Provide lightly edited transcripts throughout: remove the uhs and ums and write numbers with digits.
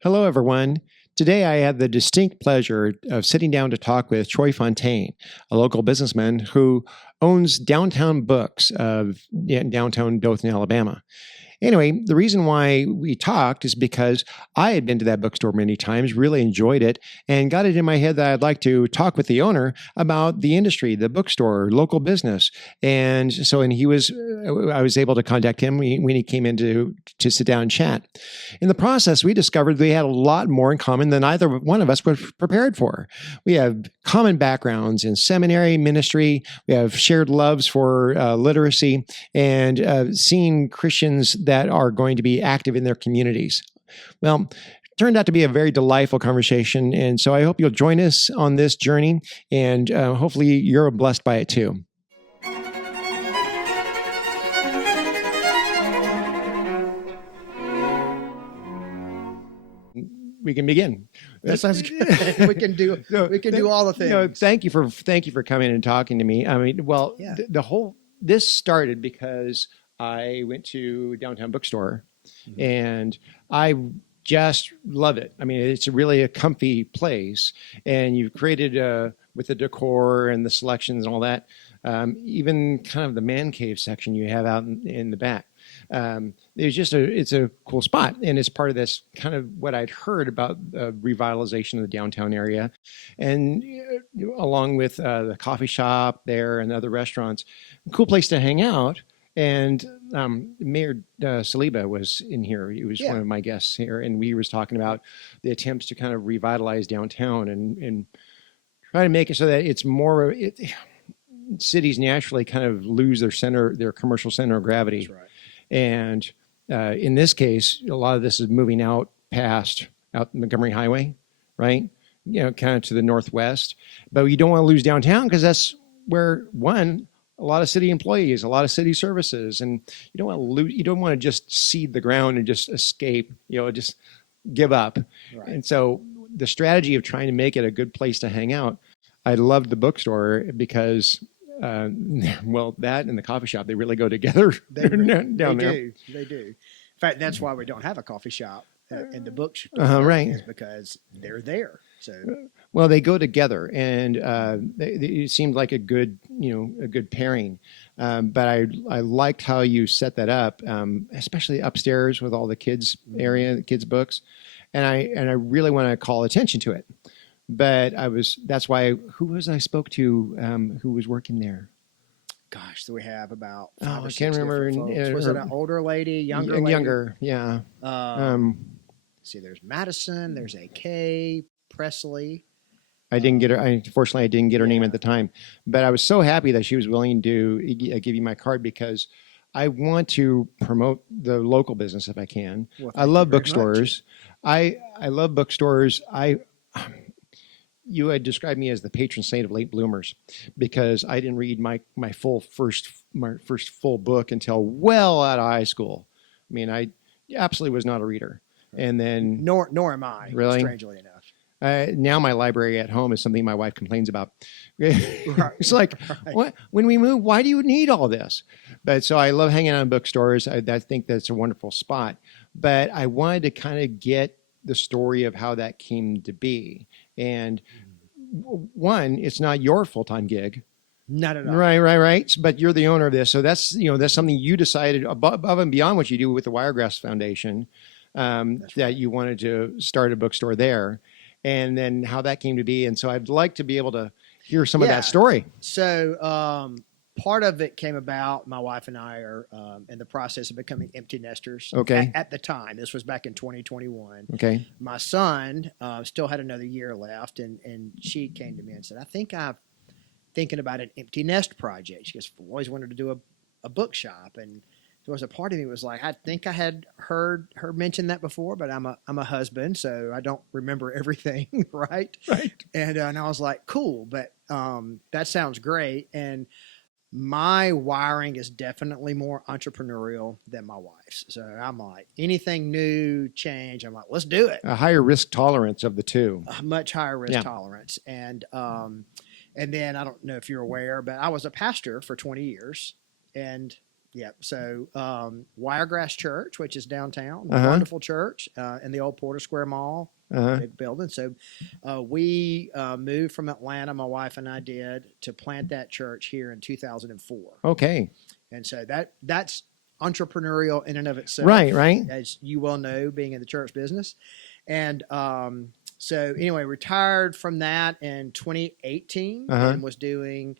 Hello, everyone. Today, I had the distinct pleasure of sitting down to talk with Troy Fontaine, a local businessman who owns Downtown Books of downtown Dothan, Alabama. Anyway, the reason why we talked is because I had been to that bookstore many times, really enjoyed it, and got it in my head that I'd like to talk with the owner about the industry, the bookstore, local business. And he was, I was able to contact him when he came in to sit down and chat. In the process, we discovered we had a lot more in common than either one of us were prepared for. We have common backgrounds in seminary, ministry. We have shared loves for literacy and seeing Christians that are going to be active in their communities. Well, turned out to be a very delightful conversation. And so I hope you'll join us on this journey, and hopefully you're blessed by it too. We can begin. That sounds good. We can do all the things. Thank you for coming and talking to me. I mean, well, Yeah. This started because I went to Downtown Bookstore, and I just love it. I mean, it's really a comfy place, and you've created with the decor and the selections and all that. Even kind of the man cave section you have out in the back. It's a cool spot, and it's part of this kind of what I'd heard about revitalization of the downtown area, and along with the coffee shop there and other restaurants, cool place to hang out. And Mayor Saliba was in here. He was one of my guests here, and we was talking about the attempts to kind of revitalize downtown and try to make it so that it's more. Cities naturally kind of lose their commercial center of gravity. That's right. And in this case, a lot of this is moving out Montgomery Highway, right? Kind of to the northwest. But you don't want to lose downtown because that's where, a lot of city employees, a lot of city services, and you don't want to lose. You don't want to just cede the ground and just escape. Just give up. Right. And so the strategy of trying to make it a good place to hang out. I loved the bookstore because. That and the coffee shop, they really go together down there. They do. In fact, that's why we don't have a coffee shop in the bookstore. Right. Is because they're there. So well, they go together, and it seemed like a good pairing. But I liked how you set that up, especially upstairs with all the kids area, the kids books, and I really want to call attention to it. But that's why, who was I spoke to who was working there? Gosh, so we have about I can't remember. Was it an older lady, younger lady? Younger, yeah. See, there's Madison, there's AK, Presley. I didn't get her. Unfortunately, I didn't get her name at the time. But I was so happy that she was willing to give you my card because I want to promote the local business if I can. Well, I love bookstores. I love bookstores. You had described me as the patron saint of late bloomers because I didn't read my first full book until well out of high school. I mean, I absolutely was not a reader. And then nor am I, really, strangely enough. Now my library at home is something my wife complains about. Right. It's like, what? When we move, why do you need all this? But so I love hanging out in bookstores. I think that's a wonderful spot. But I wanted to kind of get the story of how that came to be. And one, it's not your full-time gig. Not at all. Right. But you're the owner of this. So that's something you decided above and beyond what you do with the Wiregrass Foundation, that you wanted to start a bookstore there, and then how that came to be. And so I'd like to be able to hear some of that story. So part of it came about, my wife and I are in the process of becoming empty nesters. Okay. At the time, this was back in 2021. Okay. My son still had another year left, and she came to me and said, I think I'm thinking about an empty nest project. She goes, I've always wanted to do a bookshop. And there was a part of me was like, I think I had heard her mention that before, but I'm a husband, so I don't remember everything, right? Right. And I was like, cool, but that sounds great. And my wiring is definitely more entrepreneurial than my wife's. So I'm like, anything new, change, I'm like, let's do it. A higher risk tolerance of the two. A much higher risk tolerance. And then I don't know if you're aware, but I was a pastor for 20 years. And Yep. So Wiregrass Church, which is downtown, Uh-huh. wonderful church in the old Porter Square Mall, Uh-huh. big building. So we moved from Atlanta, my wife and I did, to plant that church here in 2004. Okay. And so that's entrepreneurial in and of itself, Right. as you well know, being in the church business. And so anyway, retired from that in 2018 Uh-huh. and was doing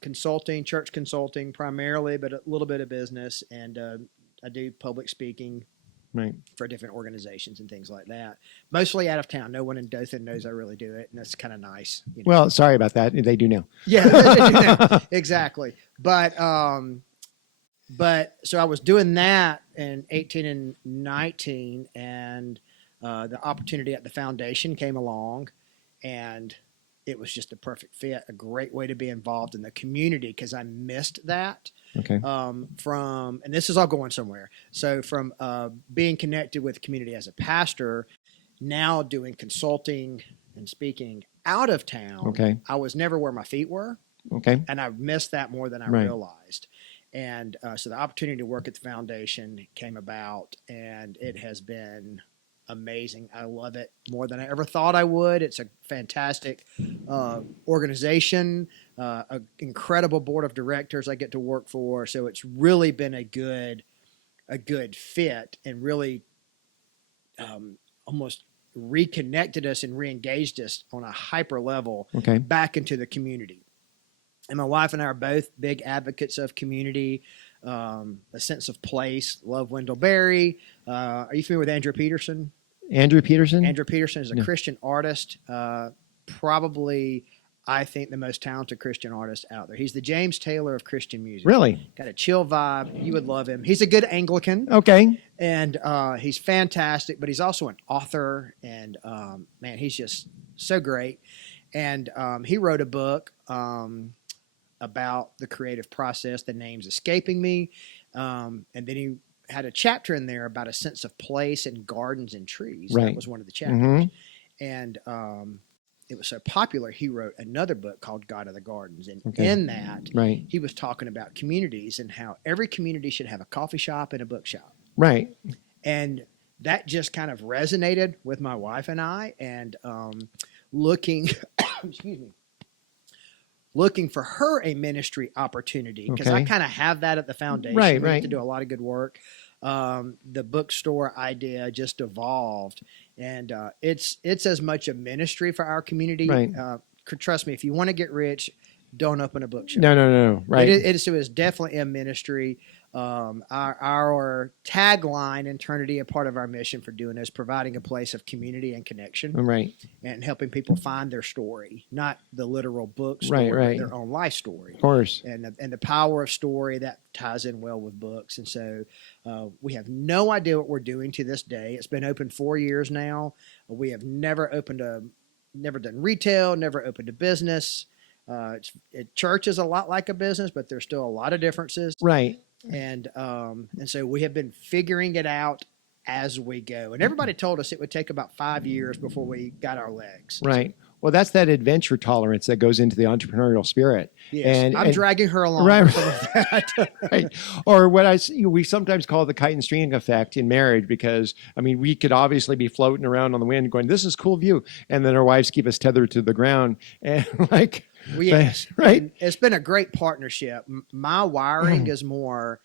consulting, church consulting primarily, but a little bit of business. And I do public speaking Right. for different organizations and things like that. Mostly out of town. No one in Dothan knows I really do it, and that's kind of nice. You know? Well, sorry about that. They do now. Yeah, exactly. But so I was doing that in 18 and 19, and the opportunity at the foundation came along, and it was just a perfect fit, a great way to be involved in the community because I missed that. Okay. And this is all going somewhere. So from being connected with the community as a pastor, now doing consulting and speaking out of town, Okay. I was never where my feet were. Okay. And I missed that more than I Right. realized. And so the opportunity to work at the foundation came about, and it has been amazing. I love it more than I ever thought I would. It's a fantastic organization, an incredible board of directors I get to work for. So it's really been a good fit, and really almost reconnected us and reengaged us on a hyper level Okay. back into the community. And my wife and I are both big advocates of community, a sense of place. Love Wendell Berry. Are you familiar with Andrew Peterson? Andrew Peterson? Andrew Peterson is a No. Christian artist, probably, I think, the most talented Christian artist out there. He's the James Taylor of Christian music. Really? Got a chill vibe. You would love him. He's a good Anglican, Okay. and he's fantastic, but he's also an author, and man, he's just so great. And he wrote a book about the creative process. The name's escaping me. And then he had a chapter in there about a sense of place in gardens and trees. Right. That was one of the chapters. Mhm. And it was so popular, he wrote another book called God of the Gardens. And Okay. in that, Right. he was talking about communities and how every community should have a coffee shop and a bookshop. Right. And that just kind of resonated with my wife and I. And looking, excuse me, looking for her a ministry opportunity, because I Okay. kind of have that at the foundation. Right, We right. get to do a lot of good work. The bookstore idea just evolved, and it's as much a ministry for our community. Right. Trust me, if you want to get rich, don't open a bookshop. No. Right. It is definitely a ministry. Our tagline in Eternity, a part of our mission for doing is providing a place of community and connection, Right. and helping people find their story, not the literal book story, Right. but their own life story. Of course. And the power of story that ties in well with books. And so we have no idea what we're doing to this day. It's been open 4 years now. We have never done retail, never opened a business. Church is a lot like a business, but there's still a lot of differences. Right. And so we have been figuring it out as we go. And everybody told us it would take about 5 years before we got our legs. Right. Well, that's that adventure tolerance that goes into the entrepreneurial spirit. Yes, I'm dragging her along Right. with some of that. Right. Or what we sometimes call the kite and string effect in marriage, because I mean, we could obviously be floating around on the wind going, this is cool view. And then our wives keep us tethered to the ground. And like, Well, yes, right. And it's been a great partnership. My wiring is more,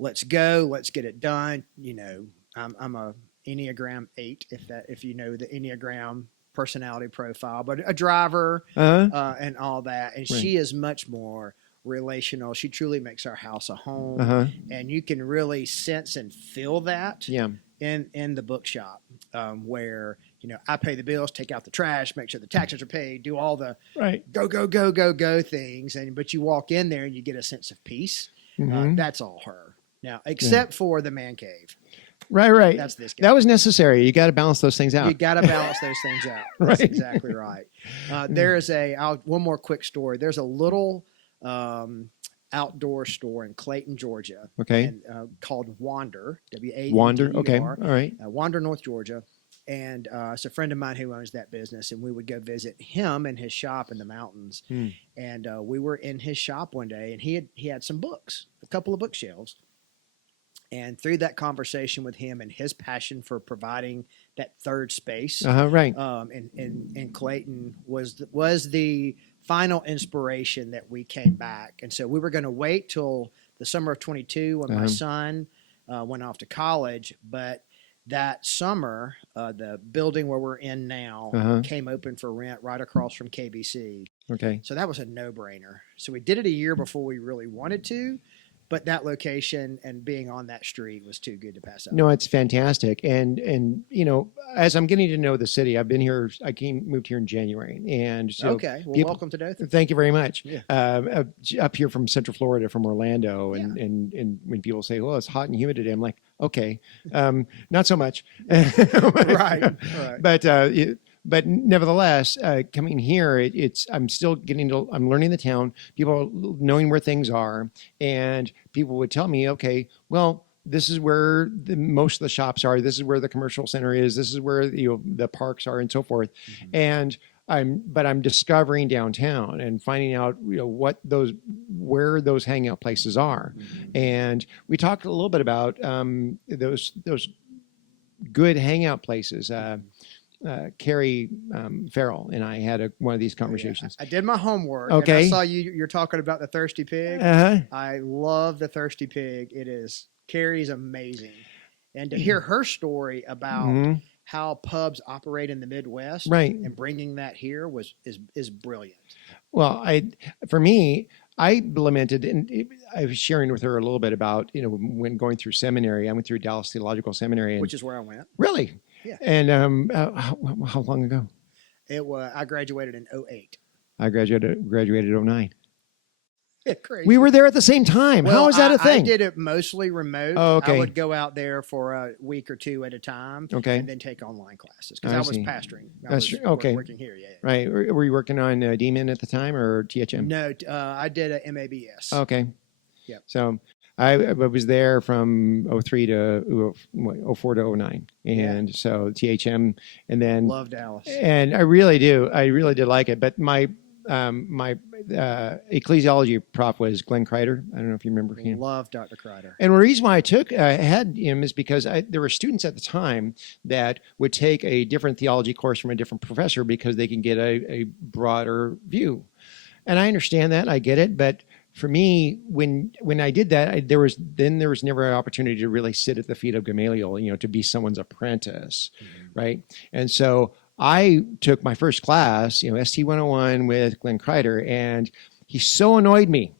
let's go, let's get it done. You know, I'm a Enneagram 8, if you know the Enneagram personality profile, but a driver and all that. And Right. she is much more relational. She truly makes our house a home, Uh-huh. and you can really sense and feel that Yeah. in the bookshop, where I pay the bills, take out the trash, make sure the taxes are paid, do all the Right. go things, but you walk in there and you get a sense of peace. Mhm. That's all her now, except for the man cave. Right. That's this guy. That was necessary. You got to balance those things out. You got to balance those things out. That's Right. exactly right. There is one more quick story. There's a little outdoor store in Clayton, Georgia, Okay. and called Wander, W-A-N-D-E-R. Wander. Okay. All right. Wander, North Georgia. And it's a friend of mine who owns that business, and we would go visit him in his shop in the mountains. And we were in his shop one day, and he had some books, a couple of bookshelves. And through that conversation with him and his passion for providing that third space, Right. in Clayton was the final inspiration that we came back. And so we were going to wait till the summer of 22 when my son went off to college, but that summer, the building where we're in now came open for rent right across from KBC. Okay. So that was a no-brainer. So we did it a year before we really wanted to, but that location and being on that street was too good to pass up. No, it's fantastic. And you know, as I'm getting to know the city, I've been here, moved here in January. And so okay, well, welcome to Dothan. Thank you very much. Yeah. Up here from Central Florida, from Orlando. And when people say, well, it's hot and humid today, I'm like, okay, not so much. Right. But nevertheless, coming here, I'm still I'm learning the town, people knowing where things are, and people would tell me, okay, well, this is where most of the shops are. This is where the commercial center is. This is where the parks are, and so forth. And I'm discovering downtown and finding out where those hangout places are. And we talked a little bit about those good hangout places. Carrie Farrell and I had one of these conversations. I did my homework. Okay. And I saw you're talking about the Thirsty Pig. I love the Thirsty Pig. Carrie's amazing. And to hear her story about how pubs operate in the Midwest, right, and bringing that here is brilliant. Well, for me, I lamented, and I was sharing with her a little bit about, when going through seminary. I went through Dallas Theological Seminary. Which is where I went. Really? Yeah. And how long ago? I graduated in 2008. I graduated in 2009. Crazy. We were there at the same time. Well, how is that a thing? I did it mostly remote. Oh, okay. I would go out there for a week or two at a time, okay, and then take online classes because I was pastoring. That's true. Okay, working here. Yeah. Right. Were you working on DMIN at the time or THM? No, I did a MABS. Okay. Yep. So I was there from 03 to 04 to 09, and so THM, and then love Dallas, and I really do. I really did like it, but my ecclesiology prof was Glenn Kreider. I don't know if you remember him. Love Dr. Kreider. And the reason why I had him is because there were students at the time that would take a different theology course from a different professor because they can get a broader view. And I understand that, I get it, but for me, when I did that, there was never an opportunity to really sit at the feet of Gamaliel, to be someone's apprentice, right? And so I took my first class, ST 101 with Glenn Kreider, and he so annoyed me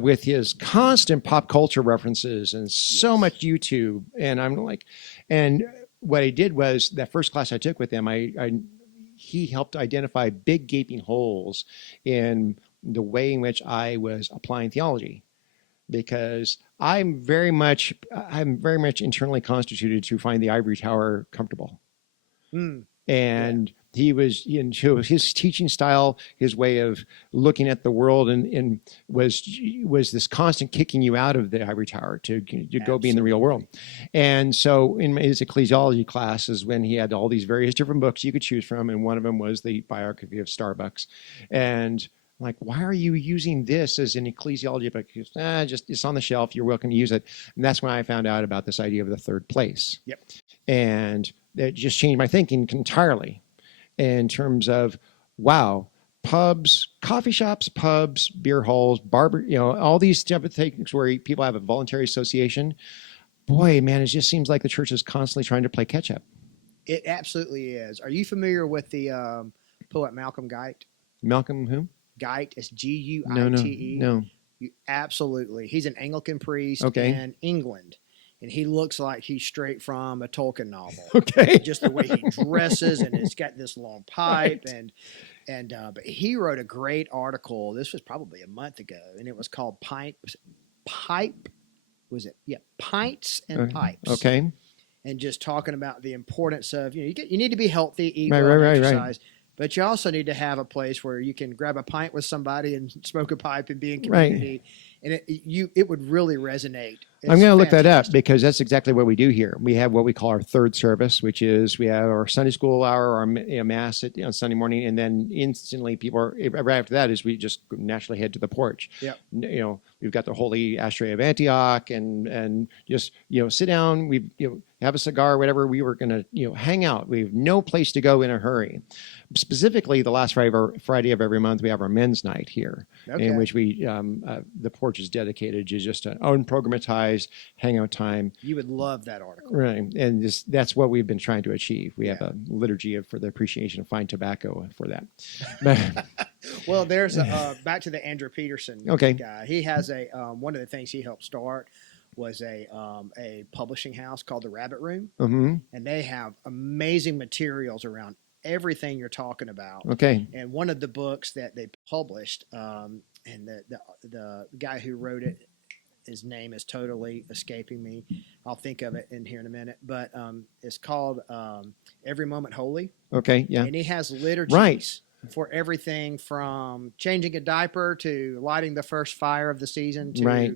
with his constant pop culture references and so much YouTube. And I'm like, and what I did was that first class I took with him, he helped identify big gaping holes in the way in which I was applying theology, because I'm very much internally constituted to find the ivory tower comfortable. And he was, his teaching style, his way of looking at the world, and was this constant kicking you out of the ivory tower to go be in the real world. And so in his ecclesiology classes, when he had all these various different books you could choose from, and one of them was the biography of Starbucks, and I'm like, why are you using this as an ecclesiology book? He goes, just it's on the shelf. You're welcome to use it. And that's when I found out about this idea of the third place. Yep. And that just changed my thinking entirely in terms of, wow, pubs, coffee shops, pubs, beer halls, all these type of things where people have a voluntary association. Boy, man, it just seems like the church is constantly trying to play catch up. It absolutely is. Are you familiar with the poet Malcolm Guite? Malcolm who? Guite is Guite. No. Absolutely. He's an Anglican priest in England. And he looks like he's straight from a Tolkien novel. Okay. Just the way he dresses, and he's got this long pipe. Right. But he wrote a great article. This was probably a month ago, and it was called Pints and Pipes. Okay. And just talking about the importance of, you need to be healthy, eat right, well, right, exercise. Right. But you also need to have a place where you can grab a pint with somebody and smoke a pipe and be in community. Right. And it would really resonate I'm going to look that up fantastic. because that's exactly what we do here. We have what we call our third service, which is we have our Sunday school hour, our mass on Sunday morning, and then instantly people are right after that is we just naturally head to the porch. Yep. We've got the Holy Ashtray of Antioch, and just sit down. We have a cigar, whatever. We were going to hang out. We have no place to go in a hurry. Specifically, the last Friday of every month, we have our men's night here, in which we the porch is dedicated to just an unprogrammatized hangout time. You would love that article, right? And that's what we've been trying to achieve. We have a liturgy for the appreciation of fine tobacco for that. But, well, there's back to the Andrew Peterson guy. He has a one of the things he helped start was a publishing house called the Rabbit Room, and they have amazing materials around everything you're talking about. And one of the books that they published, and the guy who wrote it, his name is totally escaping me. I'll think of it in here in a minute. But it's called Every Moment Holy. And he has liturgies for everything from changing a diaper to lighting the first fire of the season to,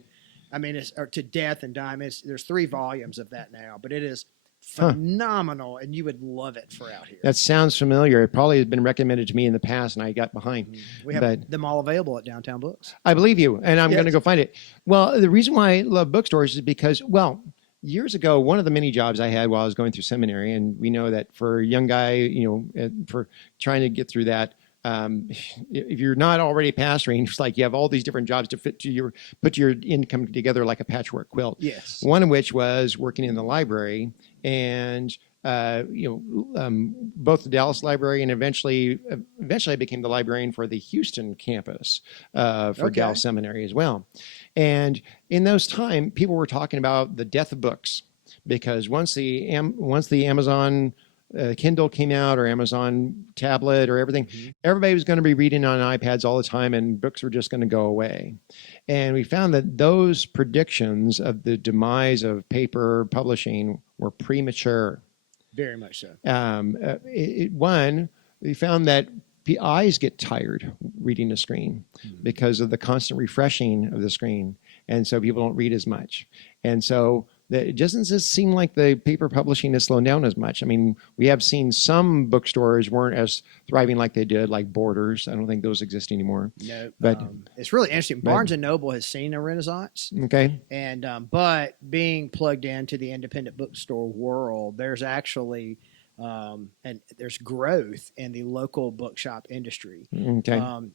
to death and dying. There's 3 volumes of that now, but it is phenomenal, and you would love it for out here. That sounds familiar. It probably has been recommended to me in the past, and I got behind. We have them all available at Downtown Books. I believe you, and I'm going to go find it. Well, the reason why I love bookstores is because, years ago, one of the many jobs I had while I was going through seminary, and we know that for a young guy, for trying to get through that, if you're not already pastoring, it's like you have all these different jobs to put your income together like a patchwork quilt. Yes. One of which was working in the library, and both the Dallas library and eventually I became the librarian for the Houston campus for Dallas Seminary as well. And in those time, people were talking about the death of books because once the Amazon Kindle came out or Amazon tablet or everything, everybody was going to be reading on iPads all the time and books were just going to go away. And we found that those predictions of the demise of paper publishing were premature. Very much so. We found that the eyes get tired reading a screen because of the constant refreshing of the screen. And so people don't read as much. And so it doesn't just seem like the paper publishing has slowed down as much. I mean, we have seen some bookstores weren't as thriving like they did, like Borders. I don't think those exist anymore. No, but it's really interesting. Barnes and Noble has seen a renaissance. And but being plugged into the independent bookstore world, there's actually and there's growth in the local bookshop industry. And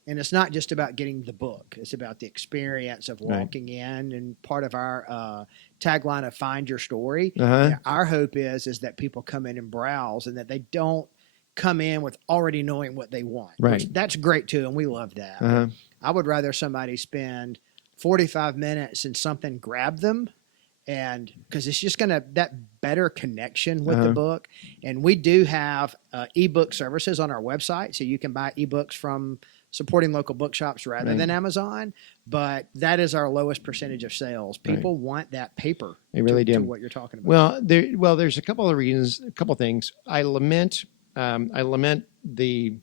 it's not just about getting the book. It's about the experience of walking in, and part of our tagline of Find Your Story. Our hope is that people come in and browse, and that they don't come in with already knowing what they want. That's great too, and we love that. I would rather somebody spend 45 minutes and something grab them, and because it's just that better connection with the book. And we do have ebook services on our website, so you can buy ebooks from supporting local bookshops rather than Amazon. But that is our lowest percentage of sales. People want that paper. They really do. To what you're talking about. There's a couple of reasons, a couple of things. I understand the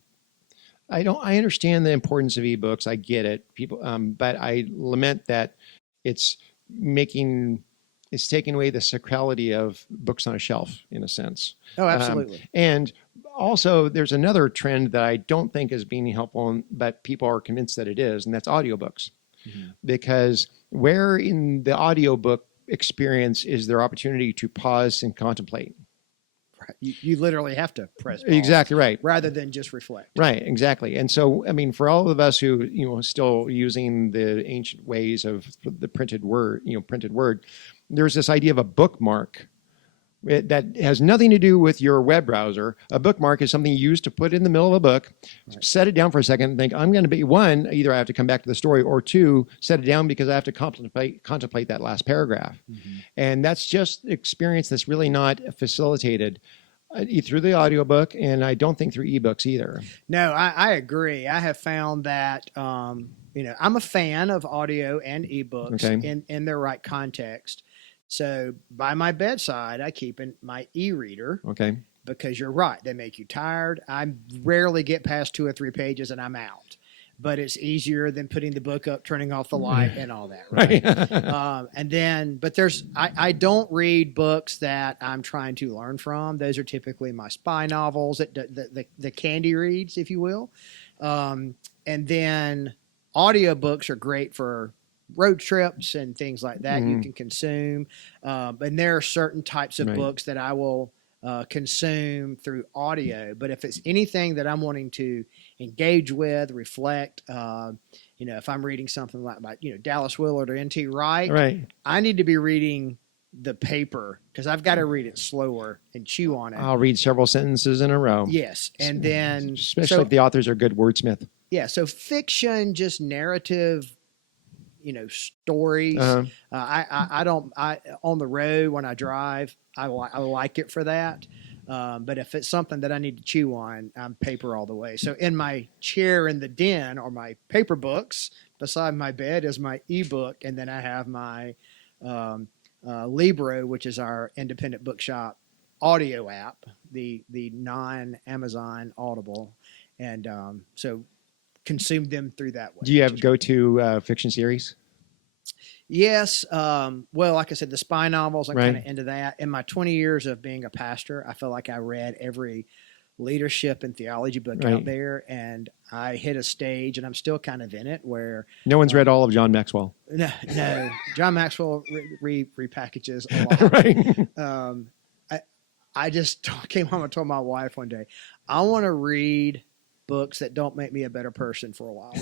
importance of ebooks. I get it, people, but I lament that it's taking away the sacrality of books on a shelf, in a sense. Oh, absolutely. And also, there's another trend that I don't think is being helpful, but people are convinced that it is, and that's audiobooks. Because where in the audiobook experience is there opportunity to pause and contemplate? You literally have to press pause. Exactly right. Rather than just reflect. Right, exactly. And so, I mean, for all of us who, still using the ancient ways of the printed word, there's this idea of a bookmark that has nothing to do with your web browser. A bookmark is something you use to put in the middle of a book, set it down for a second, and think, I'm going to be, one, either I have to come back to the story, or two, set it down because I have to contemplate that last paragraph. And that's just experience that's really not facilitated through the audiobook, and I don't think through ebooks either. No, I agree. I have found that, I'm a fan of audio and ebooks in their right context. So by my bedside, I keep my e-reader. Because you're right. They make you tired. I rarely get past 2 or 3 pages and I'm out. but it's easier than putting the book up, turning off the light, and all that. Right. And then, but I don't read books that I'm trying to learn from. Those are typically my spy novels, the candy reads, if you will. And then audiobooks are great for road trips and things like that. You can consume. And there are certain types of books that I will consume through audio. But if it's anything that I'm wanting to engage with, reflect, if I'm reading something like Dallas Willard or N.T. Wright, I need to be reading the paper because I've got to read it slower and chew on it. I'll read several sentences in a row. Yes. And then especially if the authors are good wordsmith. Yeah. So fiction, just narrative, stories. I don't on the road when I drive, I like it for that. But if it's something that I need to chew on, I'm paper all the way. So in my chair in the den are my paper books. Beside my bed is my ebook, and then I have my Libro, which is our independent bookshop audio app, the non-Amazon Audible, and so consume them through that way. Do you have go-to fiction series? Yes. Well, like I said, the spy novels, I'm kind of into that. In my 20 years of being a pastor, I feel like I read every leadership and theology book out there, and I hit a stage, and I'm still kind of in it, where no one's read all of John Maxwell. No, John Maxwell repackages a lot. I just came home and told my wife one day, I want to read books that don't make me a better person for a while.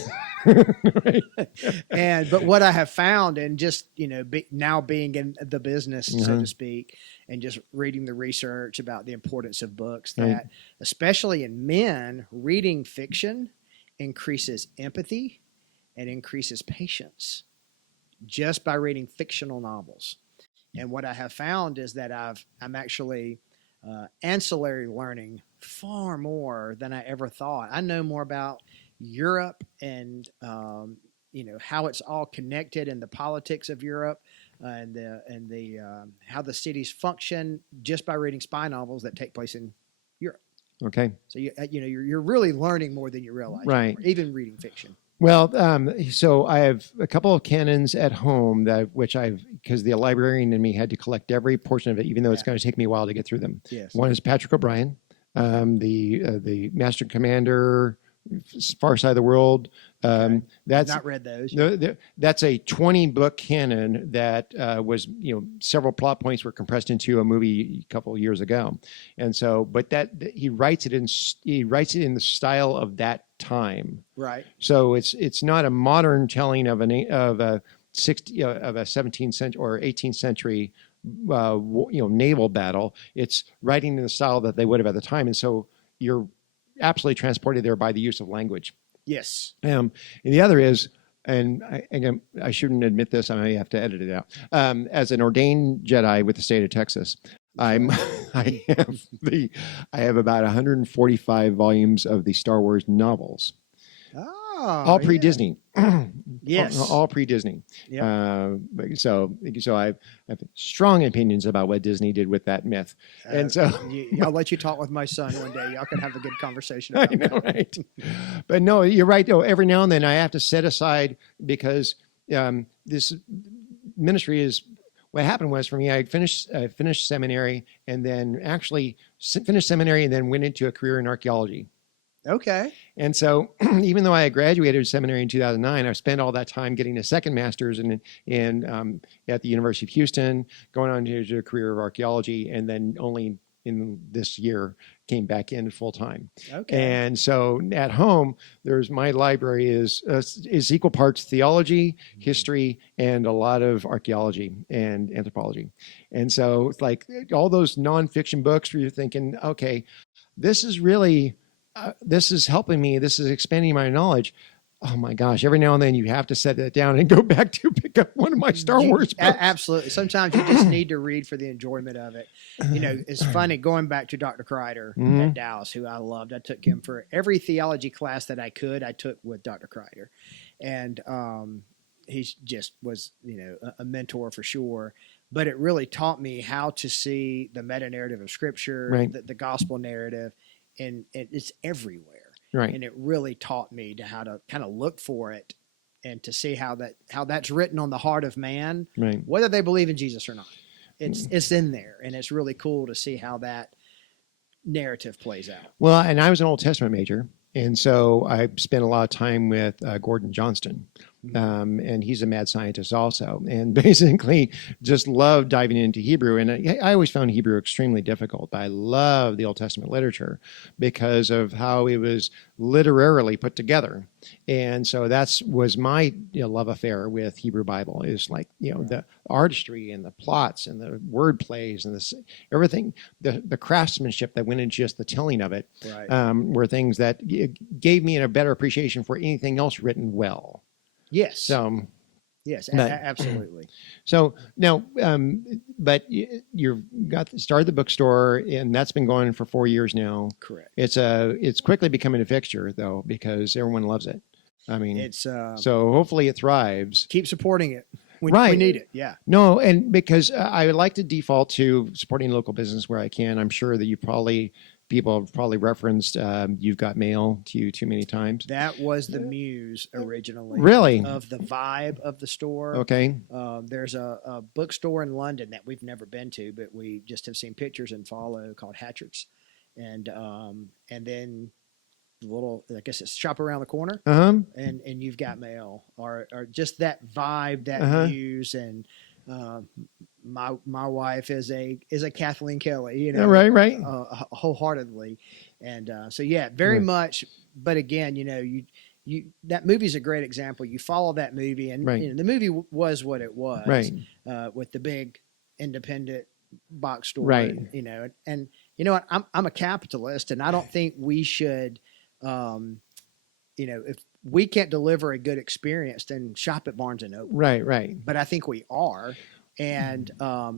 But what I have found, and just now being in the business, so to speak, and just reading the research about the importance of books, that especially in men, reading fiction increases empathy and increases patience just by reading fictional novels. And what I have found is that I'm actually ancillary learning far more than I ever thought. I know more about Europe and how it's all connected, and the politics of Europe, and the how the cities function, just by reading spy novels that take place in Europe. Okay. So you're really learning more than you realize, right? Even reading fiction. Well, so I have a couple of canons at home because the librarian in me had to collect every portion of it, even though it's going to take me a while to get through them. Yes. One is Patrick O'Brien, the Master Commander, Far Side of the World. That's not read those. That's a 20-book canon that was, several plot points were compressed into a movie a couple of years ago, and so, but he writes it in the style of that time. Right. So it's not a modern telling of a 17th century or 18th century naval battle. It's writing in the style that they would have at the time, and so you're absolutely transported there by the use of language. Yes. And the other is, and I shouldn't admit this, I may have to edit it out. As an ordained Jedi with the state of Texas, I have about 145 volumes of the Star Wars novels. All pre-Disney. Yes. All pre-Disney. Yep. So I have strong opinions about what Disney did with that myth. And so I'll let you talk with my son one day. Y'all can have a good conversation about that. I know, right? But no, you're right. Though, every now and then I have to set aside, because this ministry is, what happened was, for me, I finished seminary, and then actually finished seminary and then went into a career in archaeology. Okay. And so even though I had graduated seminary in 2009, I spent all that time getting a second master's at the University of Houston, going on to a career of archaeology, and then only in this year came back in full time. Okay. And so at home, my library is equal parts theology, history, and a lot of archaeology and anthropology. And so it's like all those nonfiction books where you're thinking, okay, this is really... this is helping me. This is expanding my knowledge. Oh my gosh. Every now and then you have to set that down and go back to pick up one of my Star Wars books. Absolutely. Sometimes you just need to read for the enjoyment of it. It's funny, going back to Dr. Kreider at Dallas, who I loved. I took him for every theology class that I took with Dr. Kreider. And he just was, a mentor for sure. But it really taught me how to see the meta-narrative of Scripture, the gospel narrative, and it's everywhere. Right. And it really taught me to how to kind of look for it and to see how that's written on the heart of man, Right. whether they believe in Jesus or not. It's in there, and it's really cool to see how that narrative plays out. Well, and I was an Old Testament major, and so I spent a lot of time with Gordon Johnston. And he's a mad scientist also, and basically just loved diving into Hebrew. And I always found Hebrew extremely difficult, but I love the Old Testament literature because of how it was literarily put together. And so was my love affair with Hebrew Bible, is like, the artistry and the plots and the word plays and everything, the craftsmanship that went into just the telling of it, were things that gave me a better appreciation for anything else written well. Yes. So, yes, absolutely. So now, but you've started the bookstore, and that's been going for 4 years now. Correct. It's quickly becoming a fixture though, because everyone loves it. I mean, it's so hopefully it thrives. Keep supporting it. We need it. Yeah. No, and because I would like to default to supporting local business where I can. I'm sure that people have probably referenced You've Got Mail to you too many times. That was the muse originally. Really? Of the vibe of the store. Okay. There's a bookstore in London that we've never been to, but we just have seen pictures and follow, called Hatchards. And then the little, I guess it's Shop Around the Corner. And You've Got Mail, or just that vibe, that muse. And my wife is a Kathleen Kelly, right. Wholeheartedly. And so yeah, very much. But again, you that movie's a great example. You follow that movie, and the movie was what it was, with the big independent box store, right? And you know what? I'm a capitalist, and I don't think we should, if we can't deliver a good experience, then shop at Barnes and Noble. Right. But I think we are. And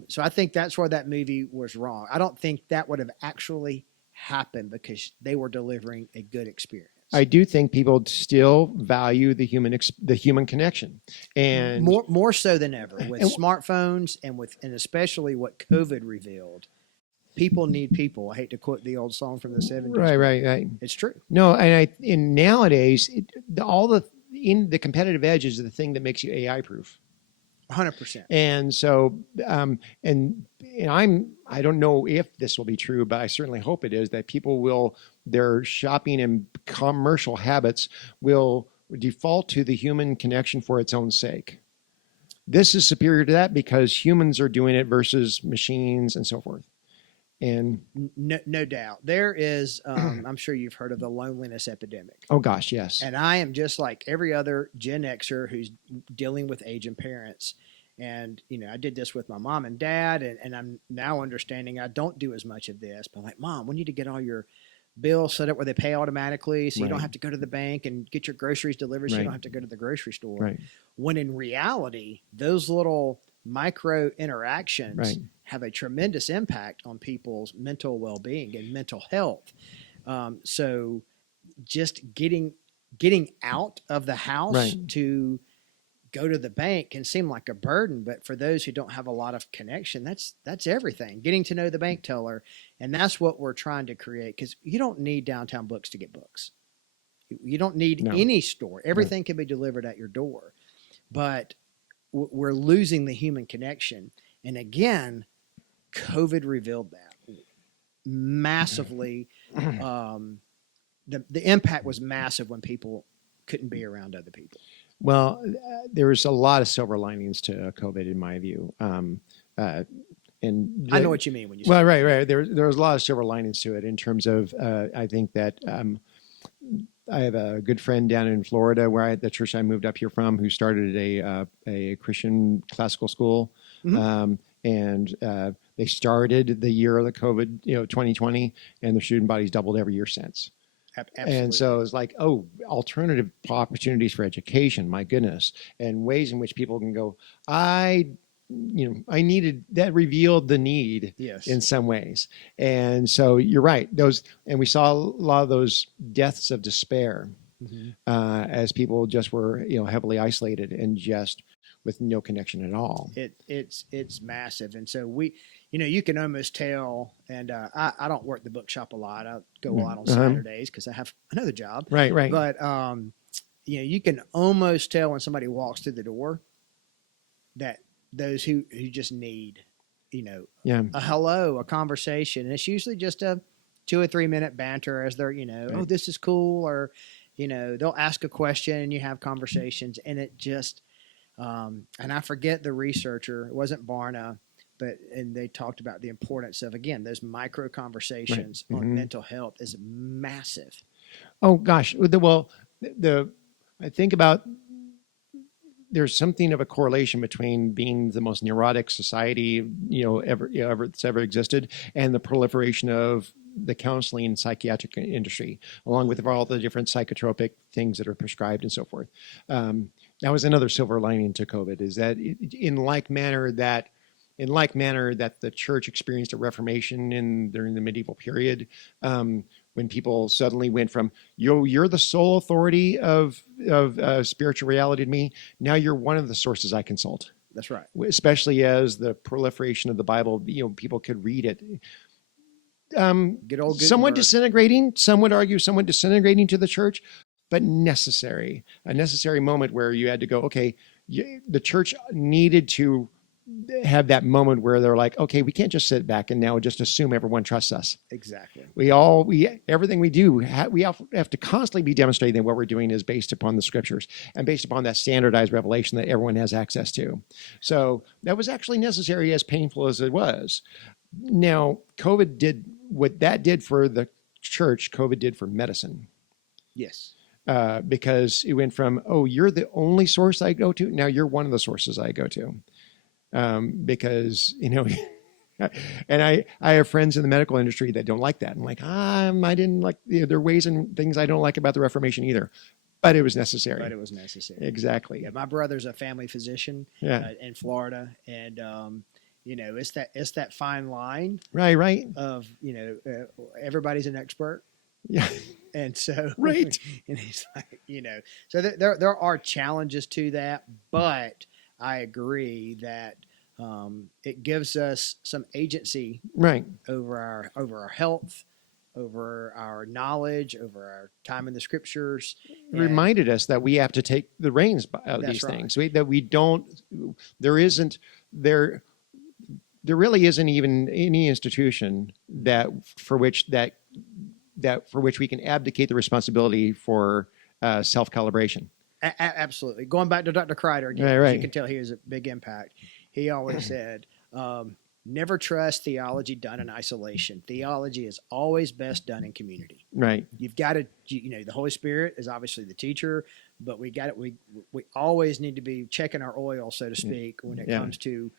so I think that's where that movie was wrong. I don't think that would have actually happened because they were delivering a good experience. I do think people still value the human connection, and more so than ever with smartphones and especially what COVID revealed. People need people. I hate to quote the old song from the 70s. Right. It's true. No, and nowadays the competitive edge is the thing that makes you AI proof. 100%. And so, I don't know if this will be true, but I certainly hope it is, that their shopping and commercial habits will default to the human connection for its own sake. This is superior to that because humans are doing it versus machines and so forth. And no doubt there is, I'm sure you've heard of the loneliness epidemic. Oh gosh, yes. And I am just like every other Gen Xer who's dealing with aging parents. And, I did this with my mom and dad, and I'm now understanding I don't do as much of this, but I'm like, Mom, we need to get all your bills set up where they pay automatically, so you don't have to go to the bank and get your groceries delivered, so you don't have to go to the grocery store. Right. When in reality, those little micro interactions have a tremendous impact on people's mental well-being and mental health. So just getting out of the house to go to the bank can seem like a burden, but for those who don't have a lot of connection, that's everything. Getting to know the bank teller, and that's what we're trying to create, because you don't need Downtown Books to get books. You don't need any store. Everything can be delivered at your door, but we're losing the human connection. And again, COVID revealed that massively. The impact was massive when people couldn't be around other people. Well, there was a lot of silver linings to COVID, in my view. And I know what you mean when you say that. Right. There was a lot of silver linings to it in terms of, I think that I have a good friend down in Florida, the church I moved up here from, who started a Christian classical school. And they started the year of the COVID, 2020, and their student body's doubled every year since. Absolutely. And so it's like, alternative opportunities for education, my goodness, and ways in which people can go, I needed that, revealed the need in some ways. And so you're right. And we saw a lot of those deaths of despair as people just were, heavily isolated and just with no connection at all. It's massive. And so we, you can almost tell. And I don't work the bookshop a lot. I go a lot on Uh-huh. Saturdays because I have another job. Right. But you can almost tell when somebody walks through the door that those who just need, Yeah. a hello, a conversation. And it's usually just a 2 or 3 minute banter as they're, oh, Right. this is cool, or they'll ask a question and you have conversations, and it just and I forget the researcher, it wasn't Barna, and they talked about the importance of, again, those micro conversations Right. on mental health is massive. Oh gosh. I think about, there's something of a correlation between being the most neurotic society ever that's ever existed, and the proliferation of the counseling and psychiatric industry, along with all the different psychotropic things that are prescribed and so forth. That was another silver lining to COVID, is that in like manner that the church experienced a reformation during the medieval period, when people suddenly went from, you're the sole authority of spiritual reality to me. Now you're one of the sources I consult. That's right. Especially as the proliferation of the Bible, people could read it. Good old Somewhat Gutenberg. disintegrating. Some would argue somewhat disintegrating to the church, but necessary. A necessary moment where you had to go, okay, the church needed to have that moment where they're like, okay, we can't just sit back and now just assume everyone trusts us. Exactly. Everything we do, we have to constantly be demonstrating that what we're doing is based upon the scriptures and based upon that standardized revelation that everyone has access to. So that was actually necessary, as painful as it was. Now, COVID did what that did for the church. COVID did for medicine. Yes. Because it went from, oh, you're the only source I go to. Now you're one of the sources I go to. Because, and I have friends in the medical industry that don't like that. I'm like, I didn't like, there are ways and things I don't like about the Reformation either, but it was necessary. Exactly. Yeah, my brother's a family physician in Florida, and it's that fine line, right, of everybody's an expert. Yeah. And so, right. And he's like, so there are challenges to that, but I agree that it gives us some agency, right, over our health, over our knowledge, over our time in the scriptures. It reminded us that we have to take the reins of these things. There really isn't even any institution for which we can abdicate the responsibility for self-calibration. Absolutely. Going back to Dr. Kreider again, right. You can tell he was a big impact. He always said, never trust theology done in isolation. Theology is always best done in community. Right. You've got to, the Holy Spirit is obviously the teacher, but we always need to be checking our oil, so to speak, when it comes to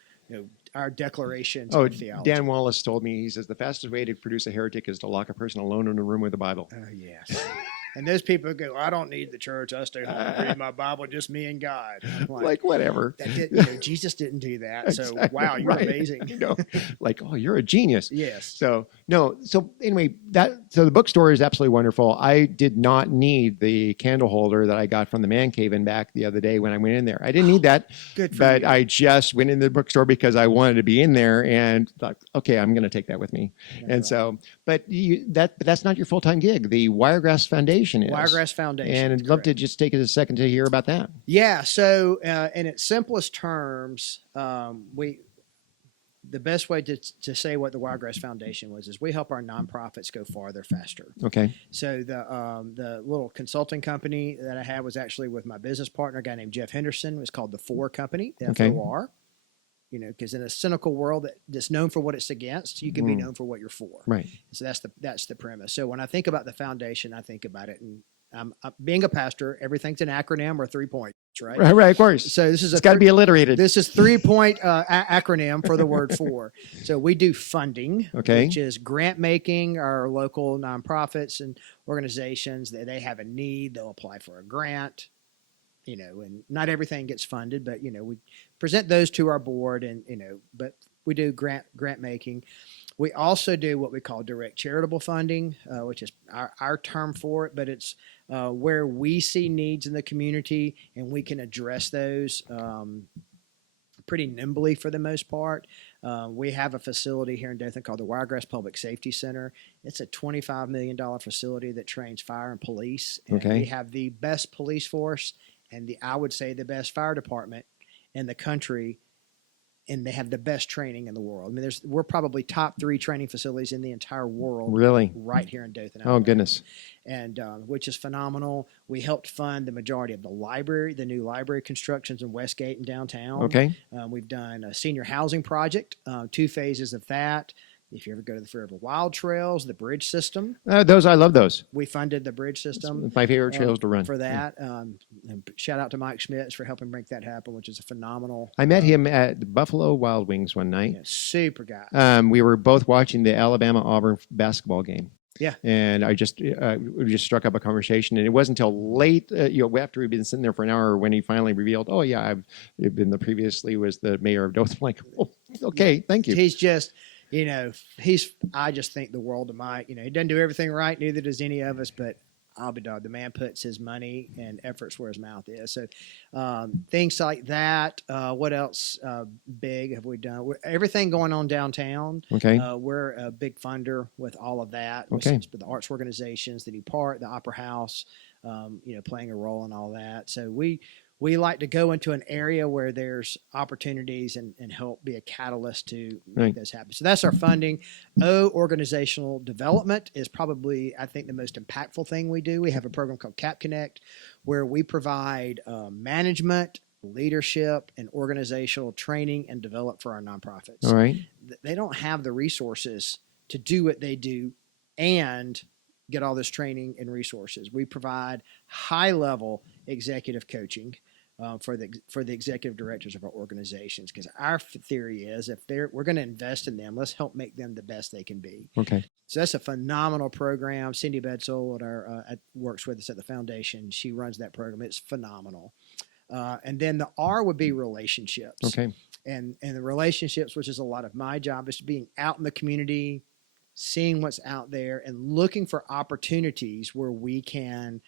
our declarations of theology. Dan Wallace told me, he says, the fastest way to produce a heretic is to lock a person alone in a room with the Bible. Oh, yes. And those people go, I don't need the church. I stay home and read my Bible, just me and God. Like whatever. Jesus didn't do that. Exactly. So, wow, you're amazing. Oh, you're a genius. Yes. So anyway, so the bookstore is absolutely wonderful. I did not need the candle holder that I got from the man cave in back the other day when I went in there. I didn't need that. Good for but you. I just went in the bookstore because I wanted to be in there and thought, okay, I'm going to take that with me. So, but that's not your full-time gig. The Wiregrass Foundation is. Wiregrass Foundation. And I'd love to just take a second to hear about that. Yeah. So, in its simplest terms, the best way to say what the Wiregrass Foundation is we help our nonprofits go farther, faster. Okay. So the little consulting company that I had was actually with my business partner, a guy named Jeff Henderson. It was called the FOR Company, FOR. Because in a cynical world that's known for what it's against, you can be known for what you're for. Right. So that's the premise. So when I think about the foundation, I think about it, and being a pastor, everything's an acronym or 3 points, right? Right, of course. So it's got to be alliterated. This is 3-point acronym for the word FOR. So we do funding, which is grant making. Our local nonprofits and organizations, they have a need, they'll apply for a grant. And not everything gets funded, but, we present those to our board but we do grant making. We also do what we call direct charitable funding, which is our term for it, but it's where we see needs in the community and we can address those pretty nimbly for the most part. We have a facility here in Dothan called the Wiregrass Public Safety Center. It's a $25 million facility that trains fire and police. And Okay. we have the best police force and I would say the best fire department in the country. And they have the best training in the world. I mean, we're probably top 3 training facilities in the entire world. Really? Right here in Dothan. Oh, goodness. And which is phenomenal. We helped fund the majority of the new library constructions in Westgate and downtown. Okay. We've done a senior housing project, 2 phases of that. If you ever go to the Forever Wild Trails, the bridge system. I love those. We funded the bridge system. It's my favorite trails to run. For that. And shout out to Mike Schmitz for helping make that happen, which is a phenomenal. I met him at the Buffalo Wild Wings one night. Yeah, super guy. We were both watching the Alabama-Auburn basketball game. Yeah. And we just struck up a conversation, and it wasn't until late, after we'd been sitting there for an hour, when he finally revealed, "Oh yeah, I've been previously was the mayor of Dothan." I'm like, oh, okay, thank you. He's just, I just think the world of Mike. He doesn't do everything right, neither does any of us, but I'll be dog. The man puts his money and efforts where his mouth is. So things like that. What else big have we done? Everything going on downtown. Okay. We're a big funder with all of that. Okay. With the arts organizations, the New Park, the Opera House, playing a role in all that. So we like to go into an area where there's opportunities and help be a catalyst to make those happen. So that's our funding. Organizational development is probably, I think, the most impactful thing we do. We have a program called Cap Connect where we provide management, leadership, and organizational training and develop for our nonprofits. All right. They don't have the resources to do what they do and get all this training and resources. We provide high-level executive coaching for the executive directors of our organizations, because our theory is we're going to invest in them, let's help make them the best they can be. Okay. So that's a phenomenal program. Cindy Bedsole works with us at the foundation. She runs that program. It's phenomenal. And then the R would be relationships. Okay. And the relationships, which is a lot of my job, is being out in the community, seeing what's out there, and looking for opportunities where we can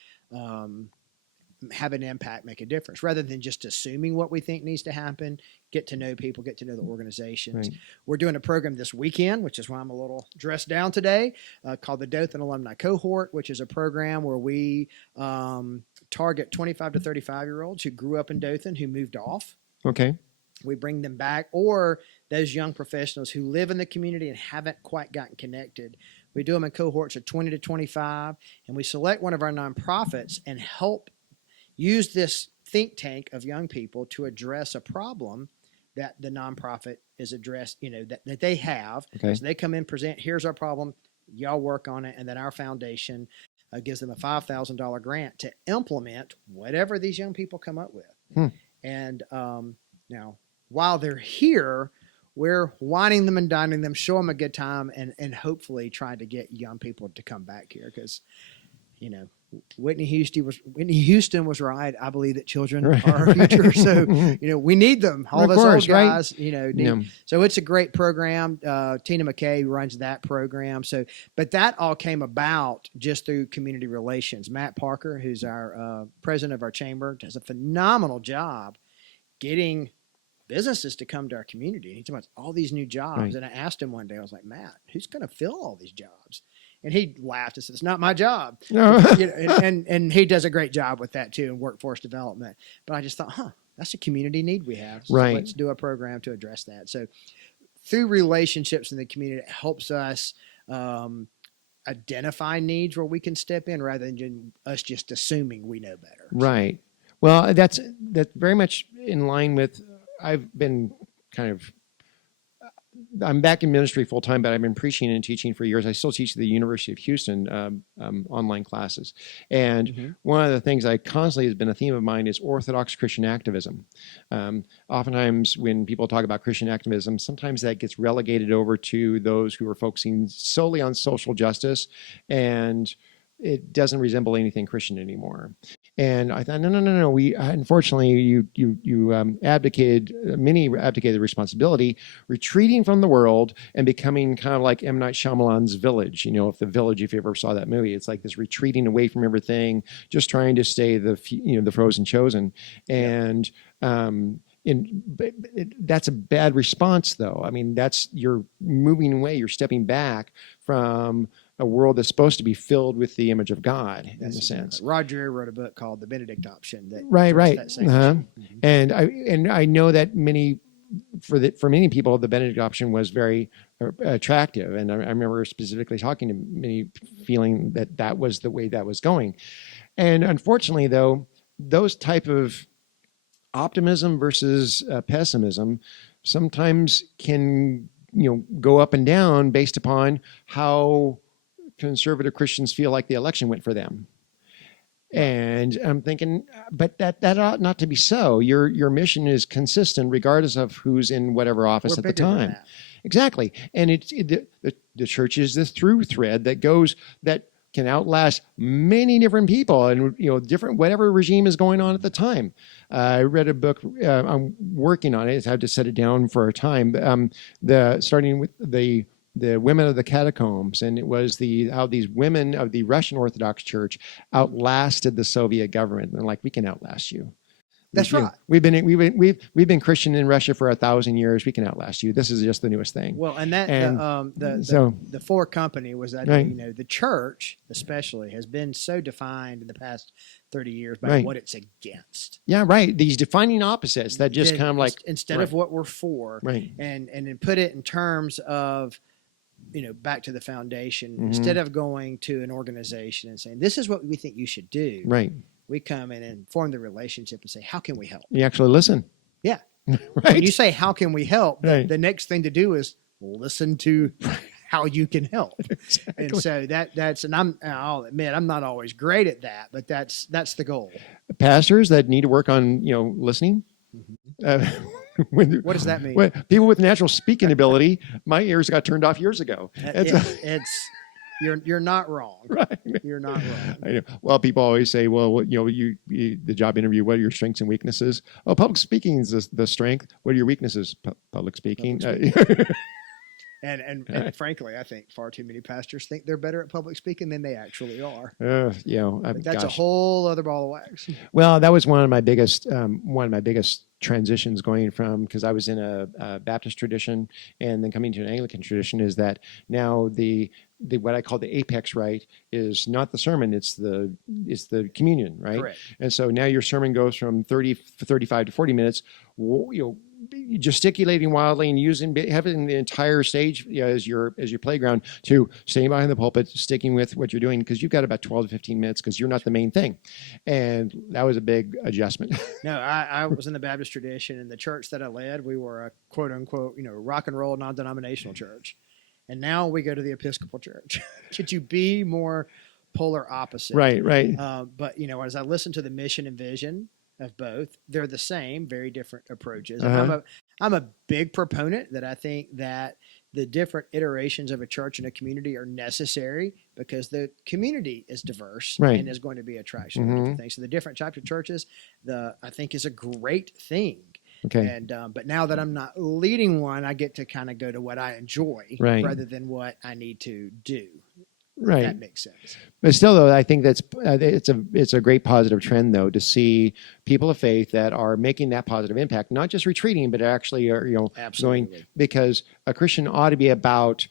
have an impact, make a difference, rather than just assuming what we think needs to happen. Get to know people, get to know the organizations. Right. We're doing a program this weekend, which is why I'm a little dressed down today, called the Dothan Alumni Cohort, which is a program where we target 25 to 35-year-olds who grew up in Dothan, who moved off. Okay. We bring them back, or those young professionals who live in the community and haven't quite gotten connected. We do them in cohorts of 20 to 25, and we select one of our nonprofits and help use this think tank of young people to address a problem that the nonprofit is addressed, that they have. Okay. So they come in, present, here's our problem, y'all work on it, and then our foundation gives them a $5,000 grant to implement whatever these young people come up with. And now, while they're here, we're wining them and dining them, show them a good time, and hopefully try to get young people to come back here, because, Whitney Houston was right. I believe that children are our future. So, we need them. All those old guys, need. So it's a great program. Tina McKay runs that program. But that all came about just through community relations. Matt Parker, who's our president of our chamber, does a phenomenal job getting businesses to come to our community. And he's talking about all these new jobs. Right. And I asked him one day, I was like, Matt, who's going to fill all these jobs? And he laughed and said, it's not my job. No. And he does a great job with that too, in workforce development. But I just thought, that's a community need we have. So right. let's do a program to address that. So through relationships in the community, it helps us identify needs where we can step in, rather than us just assuming we know better. Right. Well, that's very much in line with, I've been I'm back in ministry full time, but I've been preaching and teaching for years. I still teach at the University of Houston online classes. And one of the things I constantly has been a theme of mine is Orthodox Christian activism. Oftentimes when people talk about Christian activism, sometimes that gets relegated over to those who are focusing solely on social justice, and it doesn't resemble anything Christian anymore. And I thought, no. We unfortunately, many abdicated the responsibility, retreating from the world and becoming kind of like M. Night Shyamalan's Village. If you ever saw that movie, it's like this retreating away from everything, just trying to stay the frozen chosen. And that's a bad response, though. I mean, you're moving away. You're stepping back from a world that's supposed to be filled with the image of God, in That's a sense. exactly. Roger Eyre wrote a book called The Benedict Option that Right, addressed right. that same Uh-huh. issue. And I know that for many people, the Benedict option was very attractive, and I remember specifically talking to many, feeling that that was the way that was going. And unfortunately, though, those type of optimism versus pessimism sometimes can go up and down based upon how conservative Christians feel like the election went for them. And I'm thinking, but that ought not to be so. Your mission is consistent regardless of who's in whatever office We're at the bigger than time. that. Exactly. And the church is the through thread that can outlast many different people and different whatever regime is going on at the time. I read a book. I'm working on it. I had to set it down for a time. Starting with the women of the catacombs, and it was how these women of the Russian Orthodox Church outlasted the Soviet government. And they're like, we can outlast you. That's right. We've been Christian in Russia for 1,000 years. We can outlast you. This is just the newest thing. Well, and the For Company was that Right. the church especially has been so defined in the past 30 years by Right. what it's against. Yeah, right. These defining opposites that just kind of like instead of what we're for, right. and then put it in terms of back to the foundation. Mm-hmm. Instead of going to an organization and saying this is what we think you should do, Right. we come in and form the relationship and say, how can we help? You actually listen. Yeah. Right. When you say, how can we help? Right. The next thing to do is listen to how you can help. Exactly. And so I'll admit, I'm not always great at that, but that's the goal. Pastors that need to work on, listening. What does that mean? When people with natural speaking ability, my ears got turned off years ago. You're not wrong. Right. You're not wrong. I know. Well, people always say, well, the job interview, what are your strengths and weaknesses? Oh, public speaking is the strength. What are your weaknesses? Public speaking. And frankly, I think far too many pastors think they're better at public speaking than they actually are. But that's a whole other ball of wax. Well, that was one of my biggest transitions going from, because I was in a Baptist tradition and then coming to an Anglican tradition, is that now the what I call the apex rite is not the sermon, it's the communion, right? Correct. And so now your sermon goes from 35 to 40 minutes, gesticulating wildly and having the entire stage as your playground, to staying behind the pulpit, sticking with what you're doing, because you've got about 12 to 15 minutes because you're not the main thing. And that was a big adjustment. No, I was in the Baptist tradition, and the church that I led, we were a quote unquote, rock and roll non-denominational church. And now we go to the Episcopal Church. Could you be more polar opposite? Right. But as I listen to the mission and vision of both, they're the same, very different approaches. Uh-huh. I'm a big proponent that I think that the different iterations of a church and a community are necessary because the community is diverse, right, and is going to be attraction to different things. So the different types of churches, I think, is a great thing. Okay. And but now that I'm not leading one, I get to kind of go to what I enjoy, right, rather than what I need to do. Right. If that makes sense. But still, though, I think that's it's a great positive trend, though, to see people of faith that are making that positive impact, not just retreating, but actually are Absolutely. going, because a Christian ought to be about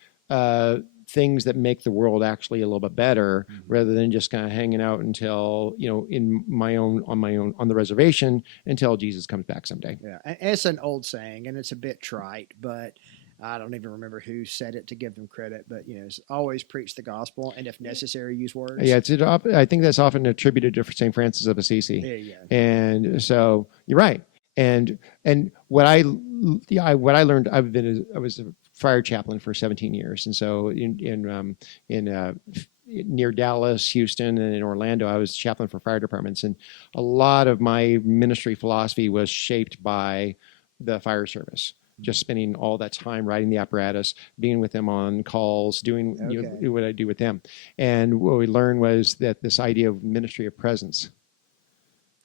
things that make the world actually a little bit better, rather than just kind of hanging out until on the reservation until Jesus comes back someday. Yeah, and it's an old saying, and it's a bit trite, but I don't even remember who said it to give them credit. But it's always preach the gospel, and if necessary, use words. Yeah, I think that's often attributed to St. Francis of Assisi. There you go. And so you're right. And what I learned, I was a friar chaplain for 17 years, and so in near Dallas, Houston, and in Orlando, I was chaplain for fire departments, and a lot of my ministry philosophy was shaped by the fire service. Just spending all that time riding the apparatus, being with them on calls, doing what I do with them. And what we learned was that this idea of ministry of presence.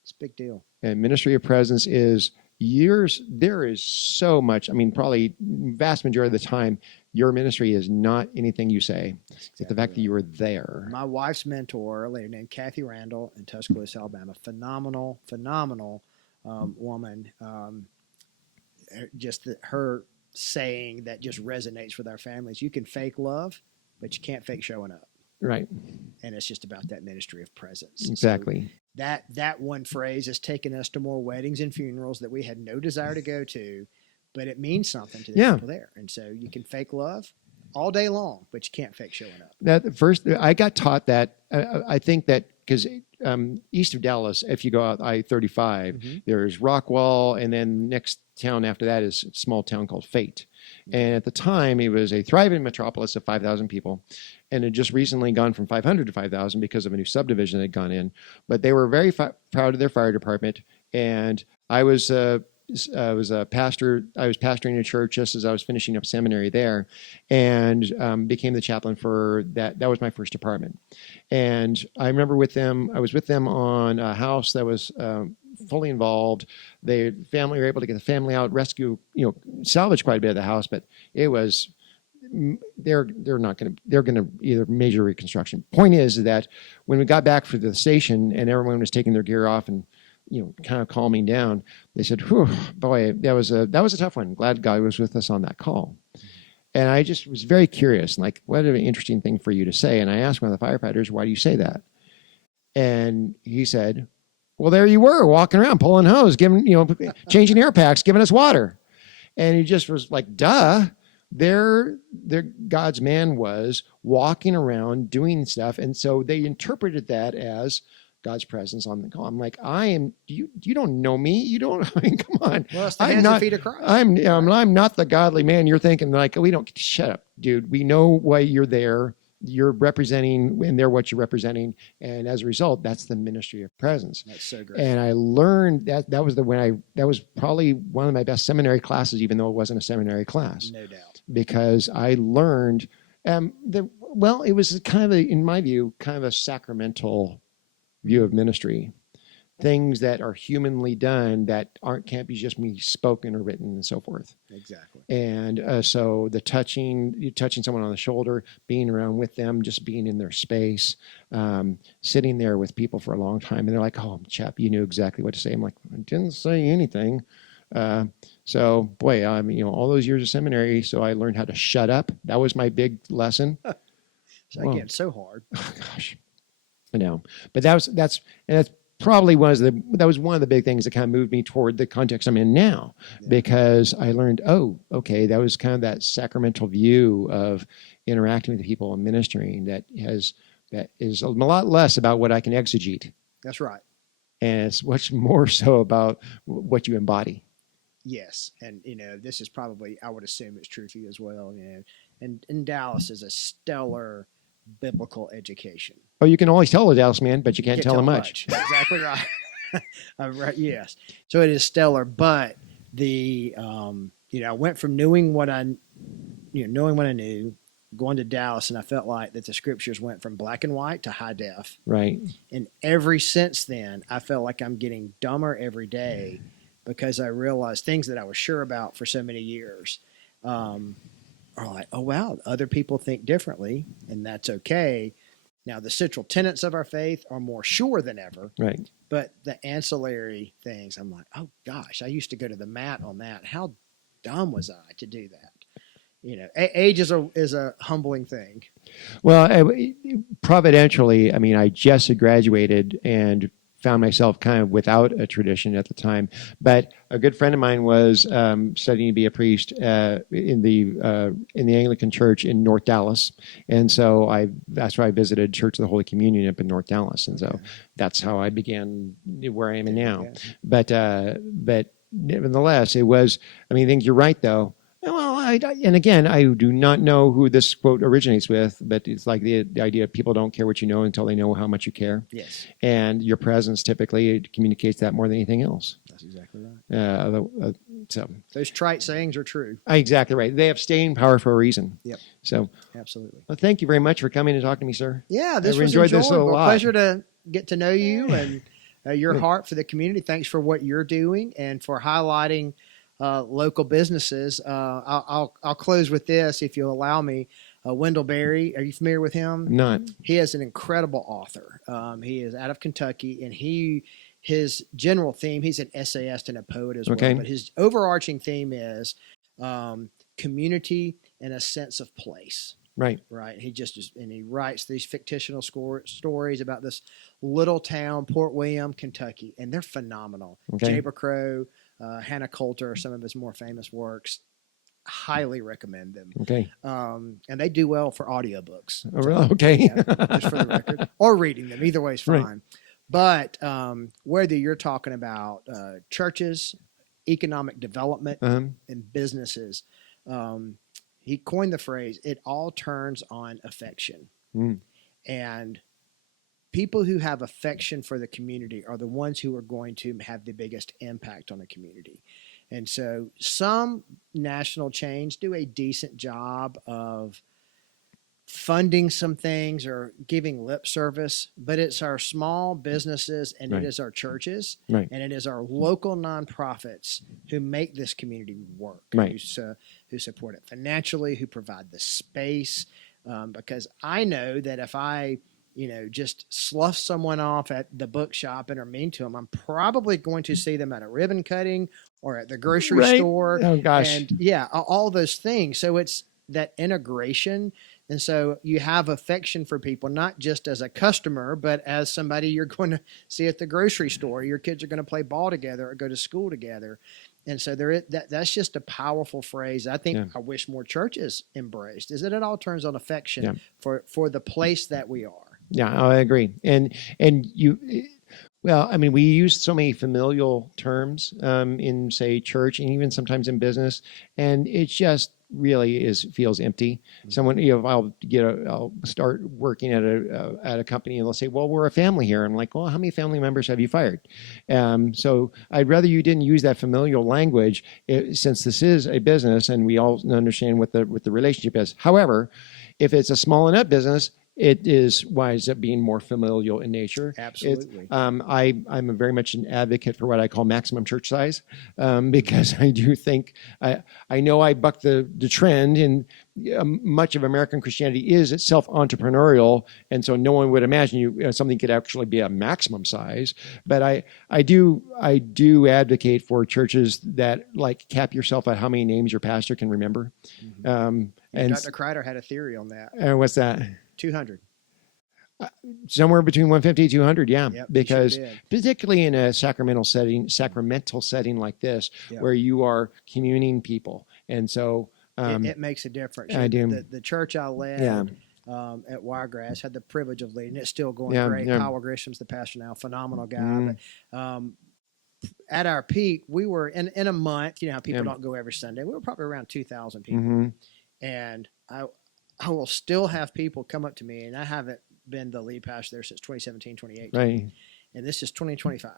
It's a big deal. And ministry of presence is there is so much, probably vast majority of the time, your ministry is not anything you say. It's the fact that you were there. My wife's mentor, a lady named Kathy Randall in Tuscaloosa, Alabama, phenomenal woman. her saying that just resonates with our families. You can fake love, but you can't fake showing up. Right. And it's just about that ministry of presence. Exactly. So that one phrase has taken us to more weddings and funerals that we had no desire to go to, but it means something to the people there. And so you can fake love all day long, but you can't fake showing up. That first, I got taught that. I think that because east of Dallas, if you go out I-35, there's Rockwall, and then next town after that is a small town called Fate. And at the time, it was a thriving metropolis of 5,000 people, and it just recently gone from 500 to 5,000 because of a new subdivision that had gone in. But they were very proud of their fire department, and I was a pastor. I was pastoring a church just as I was finishing up seminary there, and became the chaplain for that. That was my first department. And I remember I was with them on a house that was fully involved. The family were able to get the family out, rescue, salvage quite a bit of the house, but it was, they're going to either major reconstruction. Point is that when we got back for the station and everyone was taking their gear off and kind of calming down, they said, "Whew, boy, that was a tough one. Glad God was with us on that call." And I just was very curious, like, what an interesting thing for you to say. And I asked one of the firefighters, "Why do you say that?" And he said, "Well, there you were walking around, pulling hose, giving, changing air packs, giving us water." And he just was like, duh. Their God's man was walking around doing stuff. And so they interpreted that as God's presence on the call. I'm like, you don't know me. You don't, I mean, come on. Well, it's the hands and feet of Christ. I'm not the godly man. You're thinking like, shut up, dude. We know why you're there. You're representing, and they're what you're representing. And as a result, that's the ministry of presence. That's so great. And I learned that that was probably one of my best seminary classes, even though it wasn't a seminary class. No doubt. Because I learned, it was kind of, in my view, kind of a sacramental view of ministry. Things that are humanly done that can't be just me spoken or written and so forth. Exactly. And so the touching someone on the shoulder, being around with them, just being in their space, sitting there with people for a long time, and they're like, "Oh, chap, you knew exactly what to say." I'm like, "I didn't say anything." So boy, all those years of seminary, so I learned how to shut up. That was my big lesson. So again, so hard. Oh gosh, I know, but that's probably that was one of the big things that kind of moved me toward the context I'm in now, because I learned, okay, that was kind of that sacramental view of interacting with people and ministering that is a lot less about what I can exegete. That's right. And it's much more so about what you embody. Yes. And, this is probably, I would assume it's true for you as well. And Dallas is a stellar biblical education. Oh, you can always tell a Dallas man, but you can't tell him much. Exactly right. Right. Yes. So it is stellar, but I went from knowing what I knew, going to Dallas, and I felt like that the scriptures went from black and white to high def. Right. And ever since then, I felt like I'm getting dumber every day because I realized things that I was sure about for so many years are like, oh, wow, other people think differently, and that's okay. Now, the central tenets of our faith are more sure than ever. Right. But the ancillary things, I'm like, oh, gosh, I used to go to the mat on that. How dumb was I to do that? Age is a humbling thing. Well, providentially, I just had graduated and found myself kind of without a tradition at the time. But a good friend of mine was studying to be a priest in the Anglican Church in North Dallas, and so that's where I visited Church of the Holy Communion up in North Dallas, and so that's how I began where I am now. But nevertheless, it was. I think you're right, though. Well, and again, I do not know who this quote originates with, but it's like the idea of people don't care what you know until they know how much you care. Yes. And your presence typically communicates that more than anything else. That's exactly right. So those trite sayings are true. Exactly right. They have staying power for a reason. Yep. So absolutely. Well, thank you very much for coming and talking to me, sir. Yeah, this was enjoyable. This a lot. Pleasure to get to know you and your heart for the community. Thanks for what you're doing and for highlighting local businesses. I'll close with this, if you'll allow me. Wendell Berry, are you familiar with him? Not. He is an incredible author. He is out of Kentucky, and he his general theme, he's an essayist and a poet as Okay. well, but his overarching theme is community and a sense of place. Right. Right. And he writes these fictional stories about this little town, Port William, Kentucky, and they're phenomenal. Okay. Jayber Crow, Hannah Coulter, some of his more famous works. Highly recommend them. Okay. And they do well for audiobooks. Oh, really? Okay. Yeah, just for the record. Or reading them. Either way is fine. Right. But whether you're talking about churches, economic development, and businesses, he coined the phrase, it all turns on affection. And people who have affection for the community are the ones who are going to have the biggest impact on the community. And so some national chains do a decent job of funding some things or giving lip service, but it's our small businesses and Right. it is our churches Right. and it is our local nonprofits who make this community work, Right. who support it financially, who provide the space. Because I know that if I, just slough someone off at the bookshop and are mean to them, I'm probably going to see them at a ribbon cutting or at the grocery Right. store. Oh, gosh. And yeah, all those things. So it's that integration. And so you have affection for people, not just as a customer, but as somebody you're going to see at the grocery store. Your kids are going to play ball together or go to school together. And so that's just a powerful phrase. I think I wish more churches embraced, is that it all turns on affection for the place that we are. Yeah, I agree. And well, I mean, we use so many familial terms in, say, church and even sometimes in business, and it just really feels empty. Someone, I'll start working at a company and they'll say, well, we're a family here. I'm like, well, how many family members have you fired? So I'd rather you didn't use that familial language since this is a business and we all understand what the relationship is. However, if it's a small enough business, it winds up being more familial in nature. Absolutely. I'm very much an advocate for what I call maximum church size, because I do think I know I buck the trend, and much of American Christianity is itself entrepreneurial, and so no one would imagine something could actually be a maximum size. But I do advocate for churches that cap yourself at how many names your pastor can remember. And and Dr. Kreider had a theory on that. What's that? 200. Somewhere between 150 and 200, yeah. Yep, because sure did. particularly in a sacramental setting like this, where you are communing people. And so it makes a difference. I do. The church I led at Wiregrass had the privilege of leading. It's still going great. Yeah. Powell Grisham's the pastor now, phenomenal guy. But at our peak, we were in a month, how people don't go every Sunday. We were probably around 2,000 people. And I will still have people come up to me, and I haven't been the lead pastor there since 2017, 2018. Right. And this is 2025.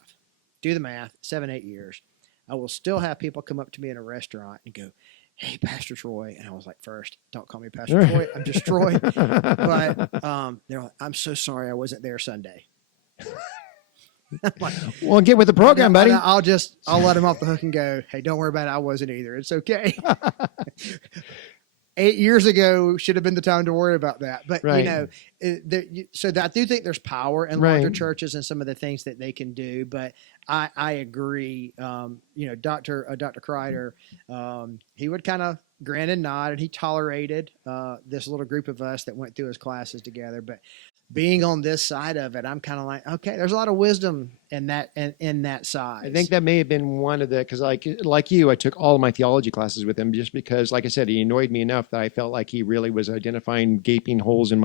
Do the math, 7-8 years. I will still have people come up to me in a restaurant and go, hey, Pastor Troy. And I was like, first, don't call me Pastor Troy. I'm just Troy. But they're like, I'm so sorry I wasn't there Sunday. Like, well, get with the program, buddy. I'll let them off the hook and go, hey, don't worry about it. I wasn't either. It's okay. 8 years ago should have been the time to worry about that. But, right. So I do think there's power in larger churches and some of the things that they can do. But I agree. Dr. Kreider, he would kind of grin and nod, and he tolerated this little group of us that went through his classes together. But being on this side of it, I'm kind of like, okay, there's a lot of wisdom in that side. I think that may have been one of the, because like you, I took all of my theology classes with him just because, like I said, he annoyed me enough that I felt like he really was identifying gaping holes in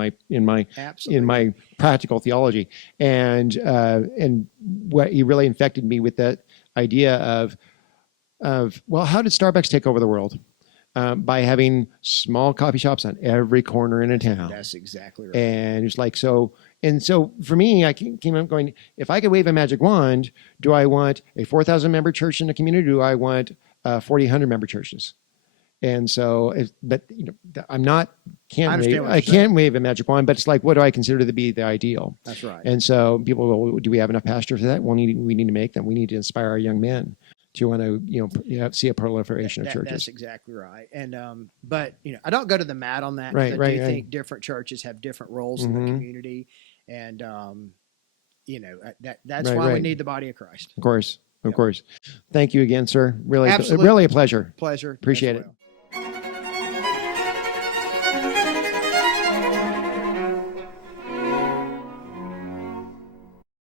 my practical theology, and what he really infected me with that idea of well, how did Starbucks take over the world? By having small coffee shops on every corner in a town. That's exactly right. And it's like, so for me, I came up going, if I could wave a magic wand, do I want a 4,000 member church in the community? Do I want 4,000 member churches? And so, I can't wave a magic wand, but it's like, what do I consider to be the ideal? That's right. And so people go, do we have enough pastors for that? Well, we need to make them. We need to inspire our young men to want to see a proliferation of churches. That's exactly right. And but I don't go to the mat on that. Right. I do think different churches have different roles in the community, and that's Right, why we right. need the body of Christ. Of course. Of Yep. course. Thank you again, sir. Really, Absolutely. really a pleasure. Pleasure. Appreciate as it. well.